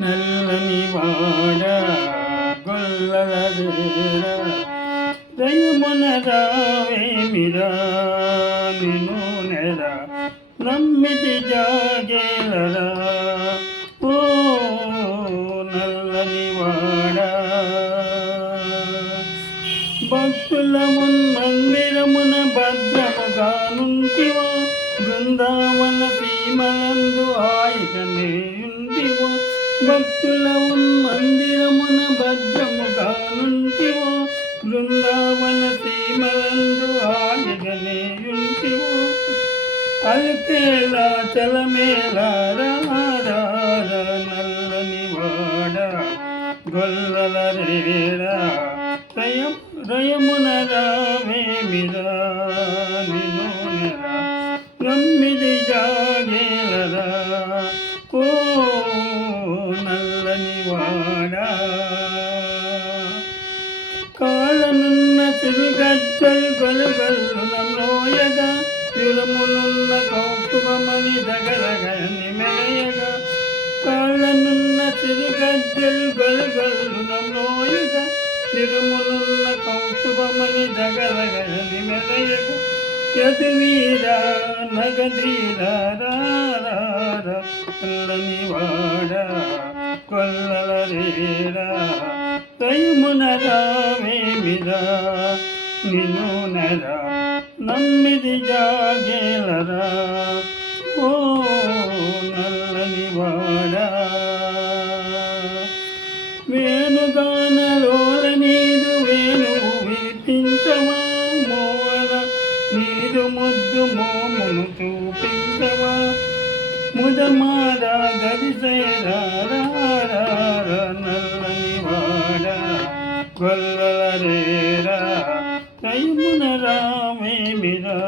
నల్లని వాడ గొల్లలదేర దయమున రావేమిరా నిన్ను నెర నమ్మితి జాగేలరా ఓ నల్లని వాడ భక్తుల మందిరమున భద్రముగానుంటివో బృందావన సీమలందు హాయిగనేయుంటివో భక్తుల మందిరమున భద్రముగానుంటివో బృందావన సీమలందు హాయిగనేయుంటివో అల్కేలా చలమేలా రారా నల్లని వాడ గొల్లల రేరా రయమున రావేమిరా నిన్ను నెరా నమ్మిది జాగేలరా ఓ నల్లని వాడా కాళ్ళనున్న తిరుగద్దలు గొలగల్లు నమ్రోయగా తిరుమునున్న కౌతుకమని దగదగని మెలయగా కాళ్ళనున్న తిరుగద్దలు గొలగల్లు నమ్రోయగా తిరుమునున్న కౌతుకమని దగదగని మెలయగా యదువీరా నగధీరా నల్లని వాడ కొల్లల రేరా దయమున రావేమిరా నిన్ను నెరా నమ్మిది జాగేలరా ఓ నల్లని వాడ వేణుగానలోల నీదు వేణువు వినిపించవా మోవన నీదు ముద్దు మోమును చూపించవా ముదమారా గరిసేరా నల్లని వాడ గొల్లల రేరా దయమున రావేమిరా